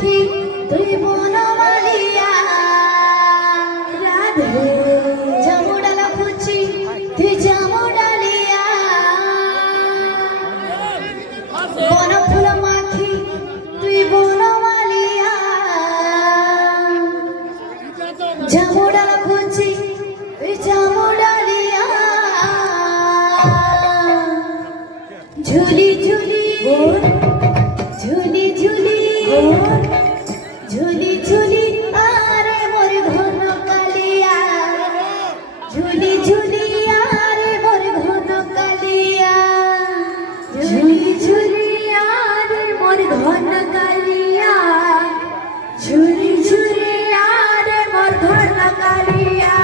তুই বনমালিয়া রাধে জামুডালা খুঁজি তুই জামুডালিয়া বন ফুল মাখি তুই বনমালিয়া জামুডালা খুঁজি তুই জামুডালিয়া ঝুলি ঝুলি ঝুলি ঝুলি ঝুলি ঝুলি আরে মোর ঘন কালিয়া ঝুলি ঝুলি আরে মোর ঘন কালিয়া ঝুলি ঝুলি আরে মোর ঘন কালিয়া ঝুলি ঝুলি আরে মোর ঘন কালিয়া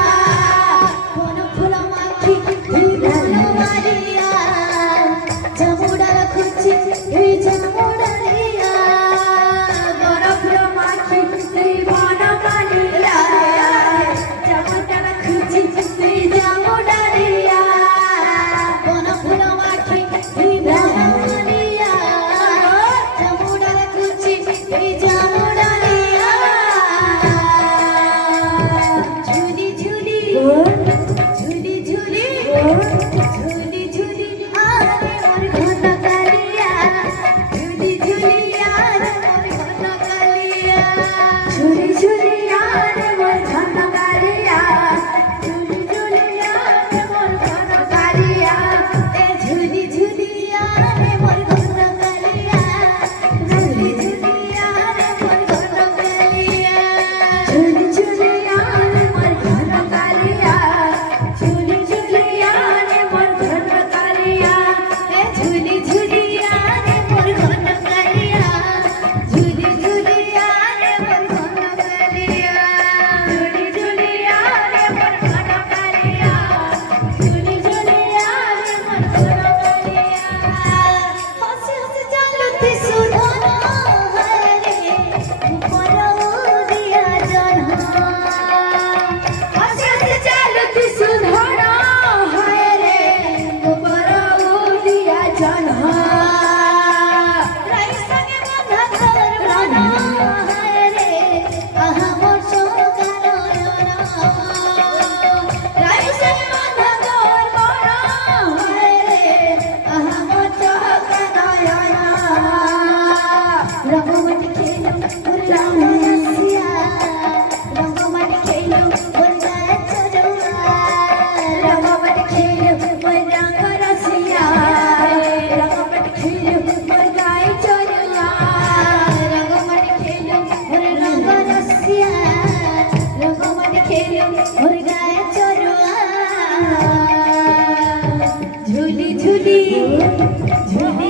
কোন ফুল মাখি তুই ঘন মারিয়া জামুডাল খুঁজি তুই জামুডালিয়া বড় ফুল মাখি তুই বনমালিয়া জামুডাল খুঁজি তুই জামুডালিয়া বন ফুল মাখি তুই বনমালিয়া জামুডাল খুঁজি তুই জামুডালিয়া ঝুলি ঝুলি ঝুলি ঝুলি ঝুলি ঝুলি আরে মোর ঘন কালিয়া ঝুলি ঝুলি আরে মোর ঘন কালিয়া ঝুলি ঝুলি আরে মোর ঘন কালিয়া ঝুলি ঝুলি আরে মোর ঘন কালিয়া এ ঝুলি ঝুলি আরে মোর ঘন কালিয়া ঝুলি ঝুলি আরে মোর ঘন কালিয়া ঝুলি ঝুলি আরে মোর ঘন কালিয়া ঝুলি ঝুলি আরে মোর ঘন কালিয়া এ ঝুলি ঝুলি আরে মোর ঘন কালিয়া ঝুলি ঝুলি আরে মোর ঘন কালিয়া ঝুলি ঝুলি আরে মোর ঘন কালিয়া ঝুলি ঝুলি আরে মোর ঘন কালিয়া হাসি হাসি চালুতে সুধনা হরে উপর দিয়া জনা হাসি হাসি চালুতে সুধনা হরে উপর দিয়া জনা রাই সঙ্গে বাঁধা তোর প্রাণ হরে আহা মোর চোখের নয়না রাই সঙ্গে বাঁধা তোর প্রাণ হরে আহা মোর চোখের নয়না রঙমাটি খেলো মোর রামসিয়া রঙমাটি খেলো মোর গায়ে চড়ুয়া রঙমাটি খেলো মোর রঙ রসিয়া রঙমাটি খেলো মোর গায়ে চড়ুয়া রঙমাটি খেলো মোর রঙ রসিয়া রঙমাটি খেলো মোর গায়ে চড়ুয়া ঝুলি ঝুলি ঝুলি